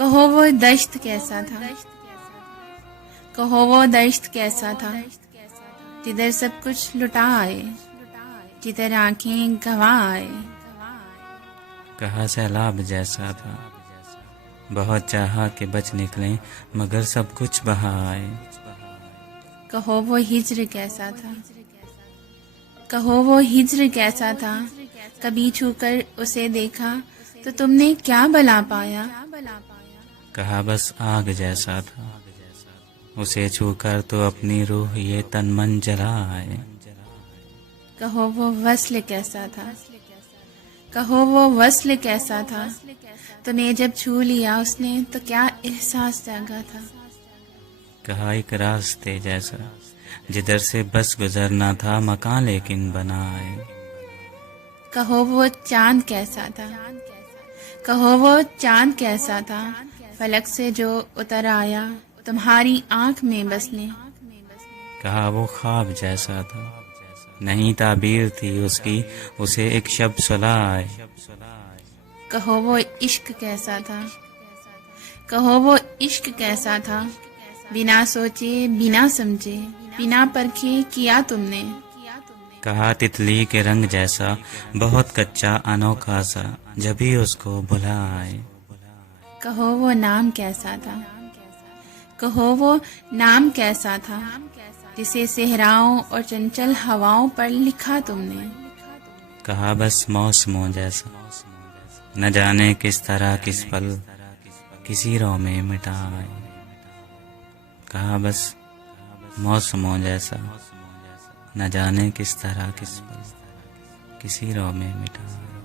कहो वो दश्त कैसा था, कहो वो दश्त कैसा था, जिधर सब कुछ लुटा आए, जिधर आंखें गवा आए। कहा सैलाब जैसा था, बहुत चाहा कि बच निकलें मगर सब कुछ बहा आए। कहो वो हिज्र कैसा था, कहो वो हिज्र कैसा था, कभी छूकर उसे देखा तो तुमने क्या भला पाया। कहा बस आग जैसा था, उसे छूकर तो अपनी रूह ये तन मन जला आए। कहो वो वस्ल कैसा था, कहो वो वस्ल कैसा था, तुम्हें जब छू लिया उसने तो क्या एहसास जागा था। कहा एक रास्ते जैसा, जिधर से बस गुजरना था मकान लेकिन बना आए। कहो वो चांद कैसा था, कहो वो चांद कैसा था, फलक से जो उतर आया तुम्हारी आंख में बसने। कहा वो ख्वाब जैसा था, नहीं ताबीर थी उसकी, उसे एक शब सुला आए। कहो वो इश्क कैसा था, कहो वो इश्क कैसा था, बिना सोचे बिना समझे बिना परखे किया तुमने। कहा तितली के रंग जैसा, बहुत कच्चा अनोखा सा, जब भी उसको भुला आए। कहो वो नाम कैसा था, कहो वो नाम कैसा था, जिसे सहराओं और चंचल हवाओं पर लिखा तुमने। कहा बस मौसमों जैसा, न जाने किस तरह किस पल किसी रो में मिटा आए। कहा बस मौसमों जैसा, न जाने किस तरह किस पल किसी रो में मिटा आए।